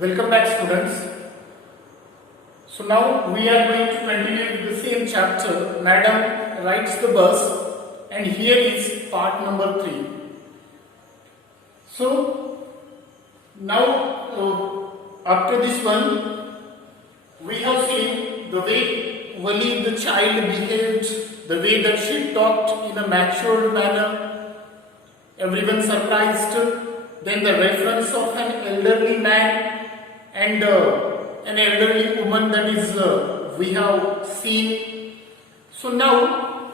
Welcome back, students. So now we are going to continue with the same chapter. Madam rides the bus, and here is part number 3. So now after this one, we have seen the way Wali the child behaved, the way that she talked in a matured manner. Everyone surprised. Then the reference of an elderly man and an elderly woman, that is we have seen. So now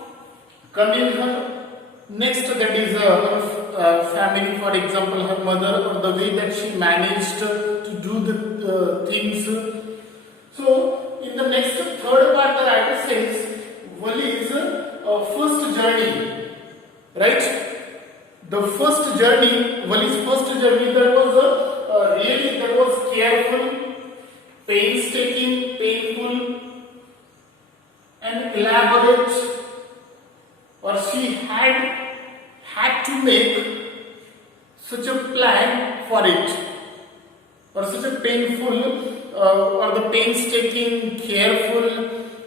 coming her next, that is her family, for example her mother, or the way that she managed to do the things. So in the next third part, the writer says Wali's first journey, right? The first journey, Wali's first journey, that was really, that was careful, painstaking, painful, and elaborate. Or she had to make such a plan for it, or such a painful, or the painstaking, careful,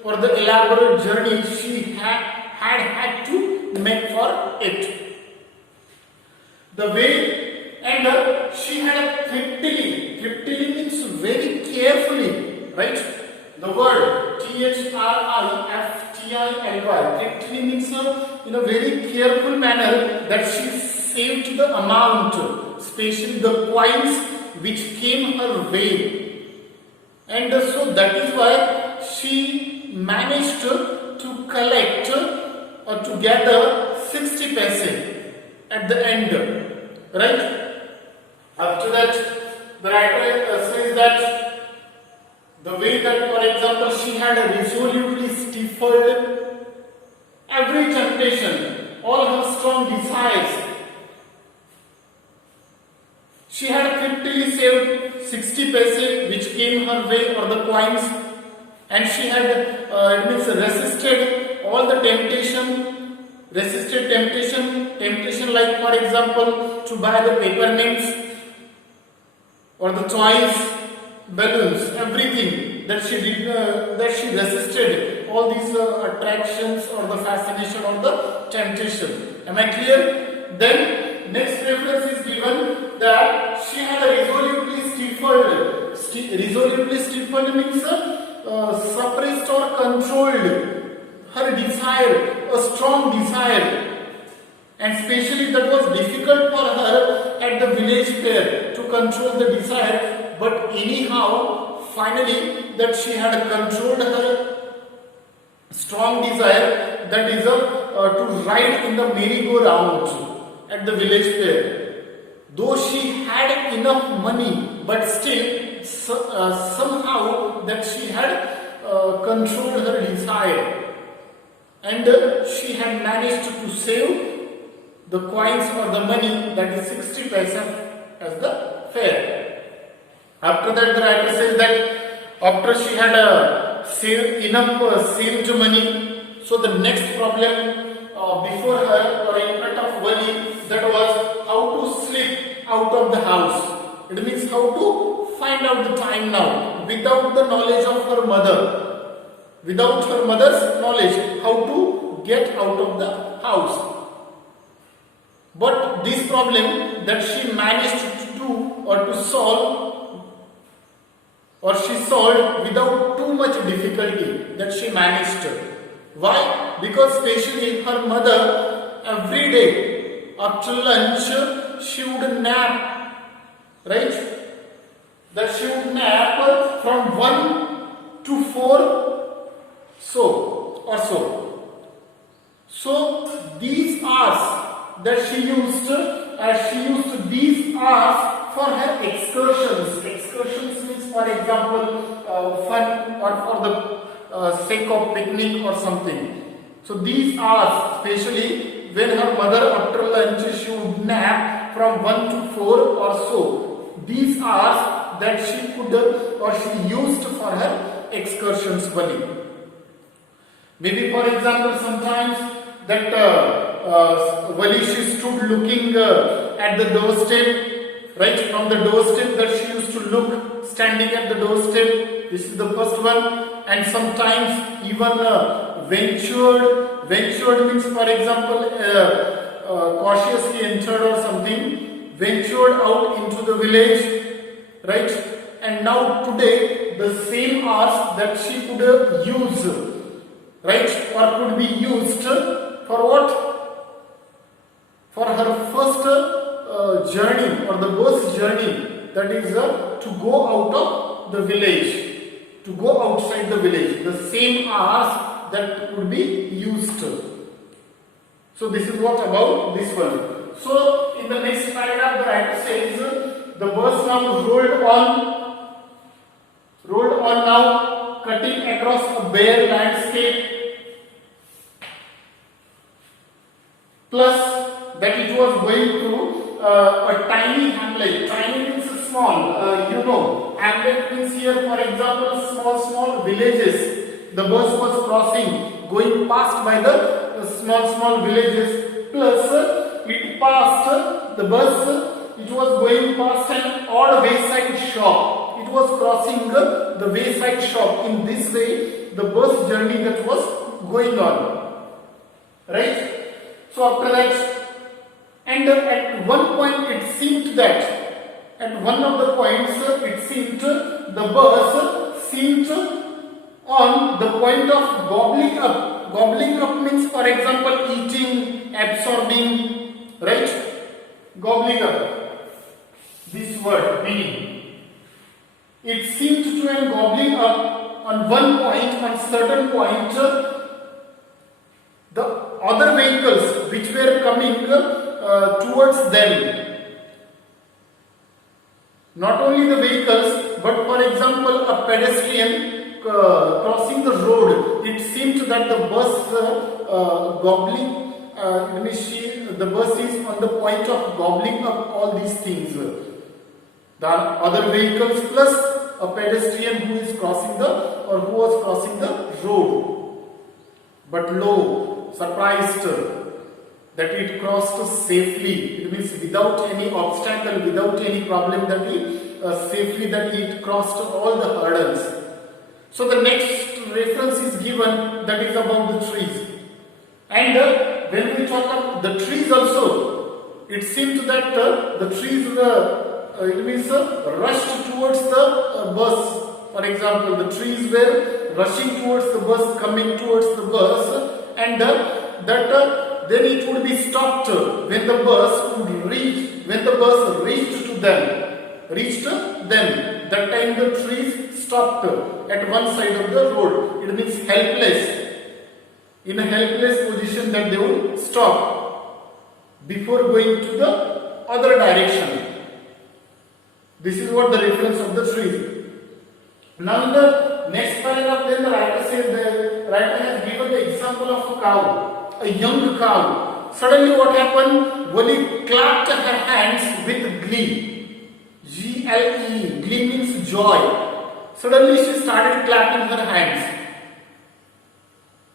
or the elaborate journey she had to make for it. The way, and she had thriftily means very carefully, right? The word thriftily, thriftily means in a very careful manner that she saved the amount, especially the coins which came her way. And so that is why she managed to collect or to gather 60 paise at the end. Right? After that, the writer says that the way that, for example, she had resolutely stifled every temptation, all her strong desires. She had thriftily saved 60 paise which came her way, or the coins, and she had resisted all the temptation. Resisted temptation like, for example, to buy the paper or the toys, balloons, everything that she did, that she resisted all these attractions or the fascination or the temptation. Am I clear? Then next reference is given that she had a resolutely stifled. Resolutely stifled means suppressed or controlled her desire, a strong desire, and especially that was difficult for her at the village fair to control the desire. But anyhow, finally, that she had controlled her strong desire, that is to ride in the merry-go-round at the village fair. Though she had enough money, but still somehow that she had controlled her desire. And she had managed to save the coins or the money, that is 60 paise, as the fare. After that, the writer says that after she had saved money, so the next problem before her or in front of Wali, that was how to slip out of the house. It means how to find out the time now without the knowledge of her mother. Without her mother's knowledge, how to get out of the house. But this problem that she managed to do or to solve, or she solved without too much difficulty, that she managed. Why? Because especially her mother, every day after lunch she would nap, right? That she would nap from 1 to 4 So these hours that she used these hours for her excursions. Excursions means, for example, fun or for the sake of picnic or something. So these hours, especially when her mother after lunch she would nap from 1 to 4 or so. These hours that she could or she used for her excursions only. Maybe, for example, sometimes that Wali, she stood looking at the doorstep right, from the doorstep that she used to look standing at the doorstep. This is the first one. And sometimes even ventured means, for example, cautiously entered or something, ventured out into the village, right? And now today the same hours that she could use, right, or could be used for what? For her first journey, or the bus journey, that is to go out of the village, to go outside the village. The same hours that could be used. So this is what about this one. So in the next paragraph the writer says the bus now rolled on now, cutting across a bare landscape, plus that it was going through a tiny hamlet. Tiny means small, hamlet means here, for example, small villages. The bus was crossing, going past by the small villages, plus it passed, the bus, it was going past an odd wayside shop. It was crossing the wayside shop. In this way the bus journey that was going on, right? So after that, and at one point it seemed that, at one of the points it seemed the bus seemed on the point of gobbling up. Gobbling up means, for example, eating, absorbing, right? Gobbling up, this word meaning. It seemed to an gobbling up on one point, on certain point, the other vehicles which were coming towards them. Not only the vehicles, but for example a pedestrian crossing the road. It seemed that the bus gobbling, the bus is on the point of gobbling up all these things. The other vehicles plus a pedestrian who is crossing the, or who was crossing the road. But lo, surprised that it crossed safely. It means without any obstacle, without any problem, that it crossed all the hurdles. So the next reference is given, that is about the trees. And when we talk about the trees also, it seemed that the trees rushed towards the bus. For example, the trees were rushing towards the bus, coming towards the bus, and then it would be stopped when the bus reached them. That time the trees stopped at one side of the road. It means helpless. In a helpless position that they would stop before going to the other direction. This is what the reference of the trees. Now in the next paragraph, then the writer says, the writer has given the example of a cow, a young cow. Suddenly what happened? Wali clapped her hands with glee. G-L-E, glee means joy. Suddenly she started clapping her hands.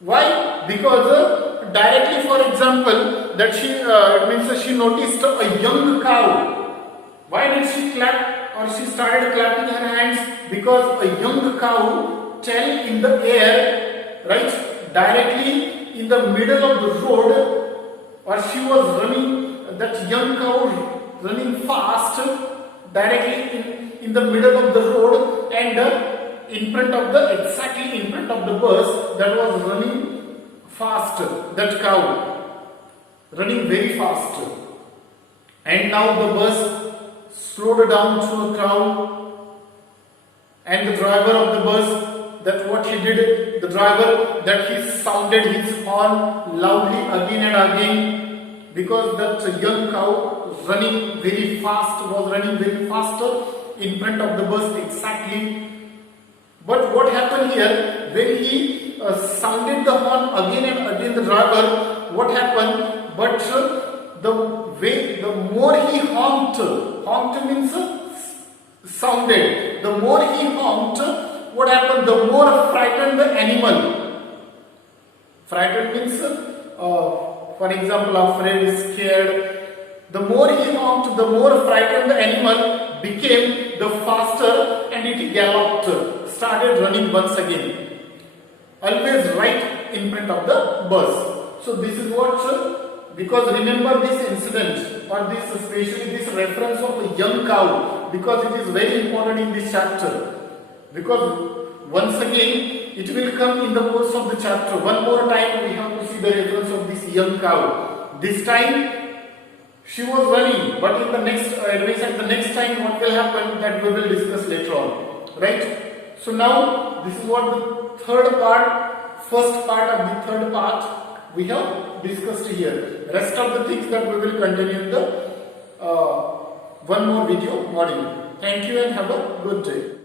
Why? Because directly, for example, that she noticed a young cow. Why did she clap, or she started clapping her hands? Because a young cow tail in the air, right, directly in the middle of the road, or she was running, that young cow running fast directly in the middle of the road, and exactly in front of the bus that was running fast, that cow running very fast. And now the bus slowed down to a crawl, and the driver of the bus, that what he did, the driver, that he sounded his horn loudly again and again, because that young cow was running very fast in front of the bus exactly. But what happened here, when he sounded the horn again and again, the driver, what happened? But the more he honked means sounded, the more he honked, what happened? The more frightened the animal. Frightened means, for example, afraid, scared. The more he honked, the more frightened the animal became, the faster, and it galloped, started running once again. Always right in front of the bus. So this is what, because remember this incident or this, especially this reference of a young cow, because it is very important in this chapter. Because once again it will come in the course of the chapter. One more time we have to see the reference of this young cow. This time she was running, but in the next advice, the next time what will happen, that we will discuss later on, right? So now this is what the first part of the third part we have discussed here. Rest of the things that we will continue in the one more video module. Thank you and have a good day.